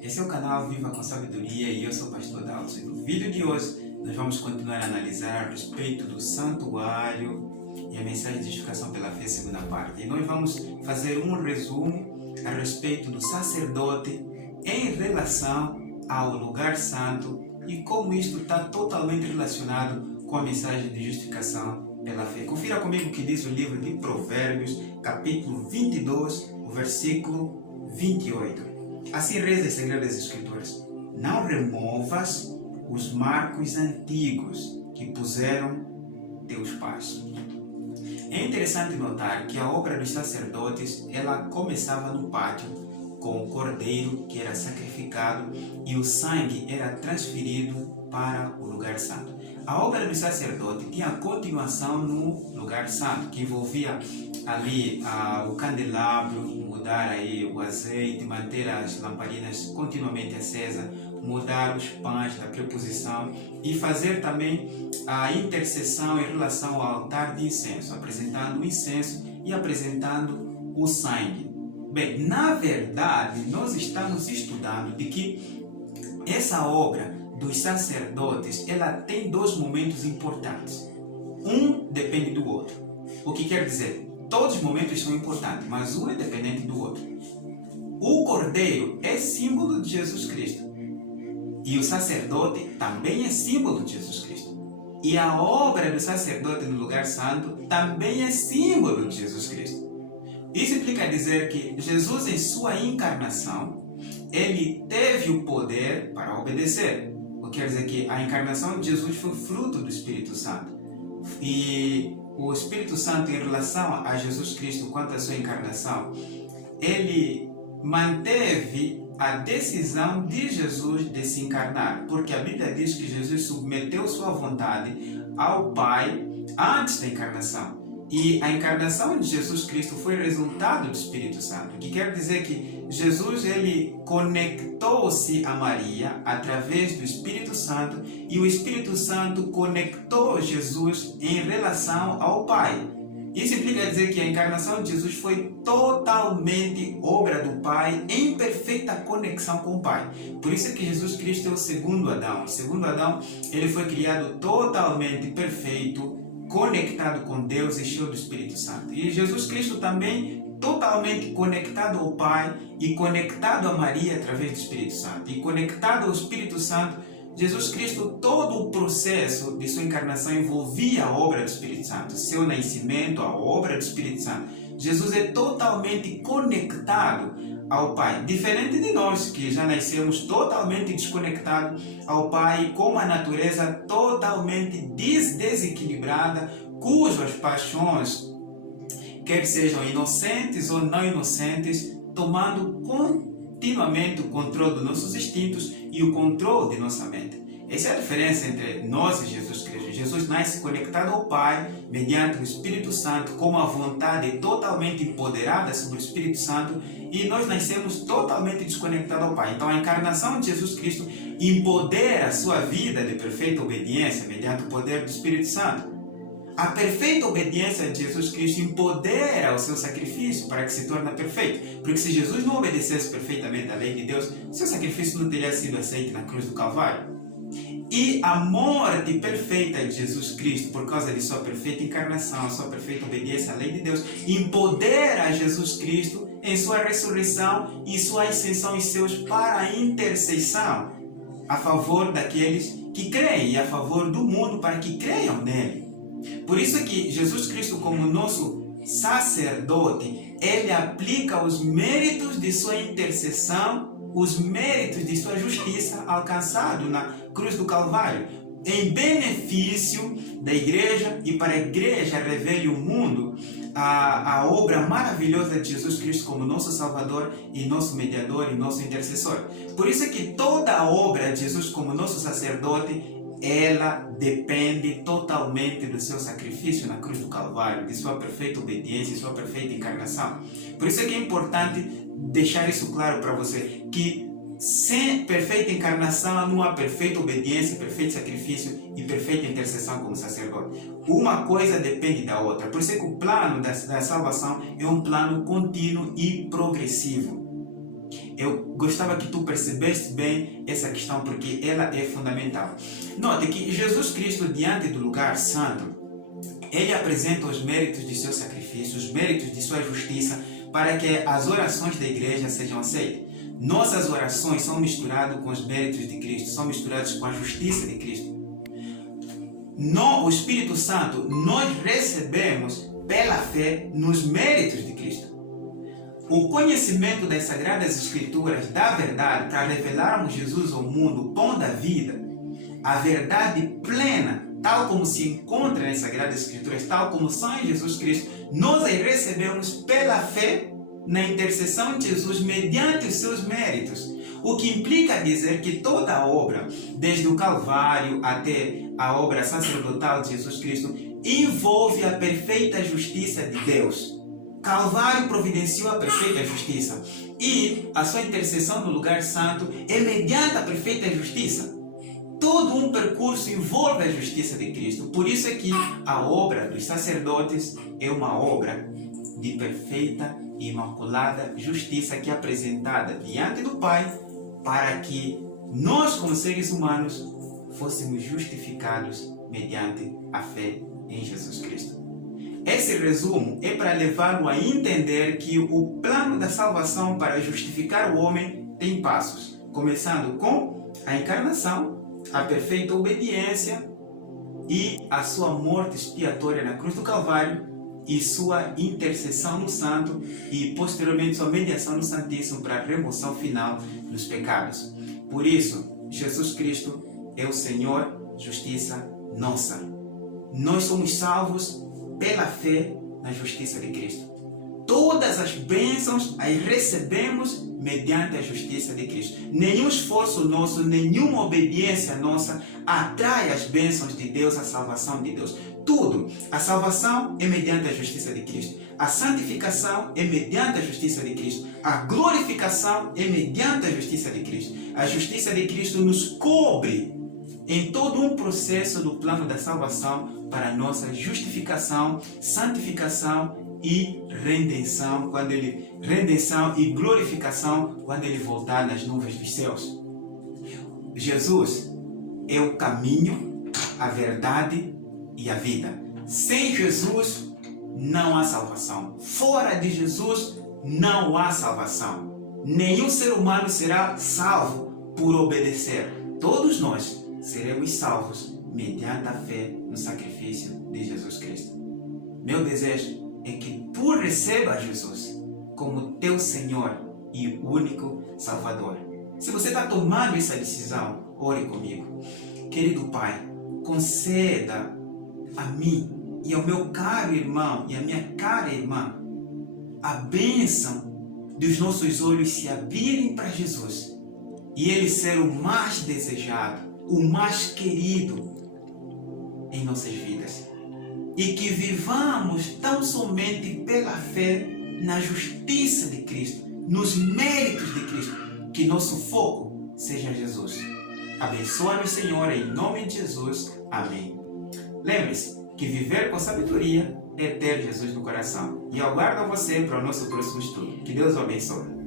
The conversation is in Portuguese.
Esse é o canal Viva com Sabedoria e eu sou o Pastor Dalton. No vídeo de hoje nós vamos continuar a analisar a respeito do santuário e a mensagem de edificação pela fé, segunda parte. E nós vamos fazer um resumo a respeito do sacerdote em relação ao lugar santo e como isto está totalmente relacionado com a mensagem de justificação pela fé. Confira comigo o que diz o livro de Provérbios, capítulo 22, o versículo 28. Assim reza as Sagradas Escrituras: não removas os marcos antigos que puseram teus pais. É interessante notar que a obra dos sacerdotes ela começava no pátio com o cordeiro que era sacrificado e o sangue era transferido para o lugar santo. A obra do sacerdote tinha continuação no lugar santo, que envolvia ali o candelabro, mudar aí o azeite, manter as lamparinas continuamente acesas, mudar os pães da preposição e fazer também a intercessão em relação ao altar de incenso, apresentando o incenso e apresentando o sangue. Bem, na verdade, nós estamos estudando de que essa obra dos sacerdotes, ela tem dois momentos importantes. Um depende do outro. O que quer dizer? Todos os momentos são importantes, mas um é dependente do outro. O cordeiro é símbolo de Jesus Cristo. E o sacerdote também é símbolo de Jesus Cristo. E a obra do sacerdote no lugar santo também é símbolo de Jesus Cristo. Isso implica dizer que Jesus, em sua encarnação, ele teve o poder para obedecer. O que quer dizer que a encarnação de Jesus foi fruto do Espírito Santo. E o Espírito Santo, em relação a Jesus Cristo, quanto à sua encarnação, ele manteve a decisão de Jesus de se encarnar, porque a Bíblia diz que Jesus submeteu sua vontade ao Pai antes da encarnação. E a encarnação de Jesus Cristo foi resultado do Espírito Santo, o que quer dizer que Jesus ele conectou-se a Maria através do Espírito Santo e o Espírito Santo conectou Jesus em relação ao Pai. Isso implica dizer que a encarnação de Jesus foi totalmente obra do Pai, em perfeita conexão com o Pai. Por isso é que Jesus Cristo é o segundo Adão. O segundo Adão ele foi criado totalmente perfeito, conectado com Deus e cheio do Espírito Santo. E Jesus Cristo também totalmente conectado ao Pai e conectado a Maria através do Espírito Santo. E conectado ao Espírito Santo, Jesus Cristo, todo o processo de sua encarnação envolvia a obra do Espírito Santo, seu nascimento, a obra do Espírito Santo. Jesus é totalmente conectado ao Pai, diferente de nós que já nascemos totalmente desconectados ao Pai, com uma natureza totalmente desequilibrada, cujas paixões, quer sejam inocentes ou não inocentes, tomando continuamente o controle dos nossos instintos e o controle de nossa mente. Essa é a diferença entre nós e Jesus Cristo. Jesus nasce conectado ao Pai mediante o Espírito Santo, com uma vontade totalmente empoderada sobre o Espírito Santo, e nós nascemos totalmente desconectados ao Pai. Então a encarnação de Jesus Cristo empodera a sua vida de perfeita obediência mediante o poder do Espírito Santo. A perfeita obediência de Jesus Cristo empodera o seu sacrifício para que se torne perfeito. Porque se Jesus não obedecesse perfeitamente à lei de Deus, seu sacrifício não teria sido aceito na cruz do Calvário. E a morte perfeita de Jesus Cristo, por causa de sua perfeita encarnação, sua perfeita obediência à lei de Deus, empodera Jesus Cristo em sua ressurreição e sua ascensão em céus para a intercessão a favor daqueles que creem e a favor do mundo para que creiam nele. Por isso que Jesus Cristo, como nosso sacerdote, ele aplica os méritos de sua intercessão, os méritos de sua justiça alcançado na cruz do Calvário, em benefício da igreja, e para a igreja revele ao mundo a obra maravilhosa de Jesus Cristo como nosso Salvador e nosso mediador e nosso intercessor. Por isso é que toda a obra de Jesus como nosso sacerdote, ela depende totalmente do seu sacrifício na cruz do Calvário, de sua perfeita obediência e sua perfeita encarnação. Por isso é que é importante deixar isso claro para você, que sem perfeita encarnação não há perfeita obediência, perfeito sacrifício e perfeita intercessão como sacerdote. Uma coisa depende da outra. Por isso é que o plano da salvação é um plano contínuo e progressivo. Eu gostava que tu percebesse bem essa questão, porque ela é fundamental. Note que Jesus Cristo, diante do lugar santo, ele apresenta os méritos de seu sacrifício, os méritos de sua justiça, para que as orações da igreja sejam aceitas. Nossas orações são misturadas com os méritos de Cristo, são misturadas com a justiça de Cristo. O Espírito Santo nós recebemos pela fé nos méritos de Cristo. O conhecimento das Sagradas Escrituras, da verdade, para revelarmos Jesus ao mundo, o pão da vida, a verdade plena, tal como se encontra nas Sagradas Escrituras, tal como são em Jesus Cristo, nós as recebemos pela fé na intercessão de Jesus mediante os seus méritos. O que implica dizer que toda a obra, desde o Calvário até a obra sacerdotal de Jesus Cristo, envolve a perfeita justiça de Deus. Calvário providenciou a perfeita justiça e a sua intercessão no lugar santo é mediante a perfeita justiça. Todo um percurso envolve a justiça de Cristo. Por isso é que a obra dos sacerdotes é uma obra de perfeita e imaculada justiça que é apresentada diante do Pai para que nós, como seres humanos, fôssemos justificados mediante a fé em Jesus Cristo. Esse resumo é para levá-lo a entender que o plano da salvação para justificar o homem tem passos, começando com a encarnação, a perfeita obediência e a sua morte expiatória na cruz do Calvário e sua intercessão no Santo e posteriormente sua mediação no Santíssimo para a remoção final dos pecados. Por isso, Jesus Cristo é o Senhor, justiça nossa. Nós somos salvos pela fé na justiça de Cristo. Todas as bênçãos as recebemos mediante a justiça de Cristo. Nenhum esforço nosso, nenhuma obediência nossa atrai as bênçãos de Deus, a salvação de Deus. Tudo. A salvação é mediante a justiça de Cristo. A santificação é mediante a justiça de Cristo. A glorificação é mediante a justiça de Cristo. A justiça de Cristo nos cobre em todo um processo do plano da salvação para a nossa justificação, santificação e redenção e glorificação quando Ele voltar nas nuvens dos céus. Jesus é o caminho, a verdade e a vida. Sem Jesus não há salvação. Fora de Jesus não há salvação. Nenhum ser humano será salvo por obedecer. Todos nós seremos salvos mediante a fé no sacrifício de Jesus Cristo. Meu desejo é que tu recebas Jesus como teu Senhor e único Salvador. Se você está tomando essa decisão, ore comigo. Querido Pai, conceda a mim e ao meu caro irmão e à minha cara irmã a bênção dos nossos olhos se abrirem para Jesus e Ele ser o mais desejado, o mais querido em nossas vidas. E que vivamos tão somente pela fé na justiça de Cristo, nos méritos de Cristo, que nosso foco seja Jesus. Abençoa-nos, Senhor, em nome de Jesus. Amém. Lembre-se que viver com sabedoria é ter Jesus no coração. E eu aguardo você para o nosso próximo estudo. Que Deus o abençoe.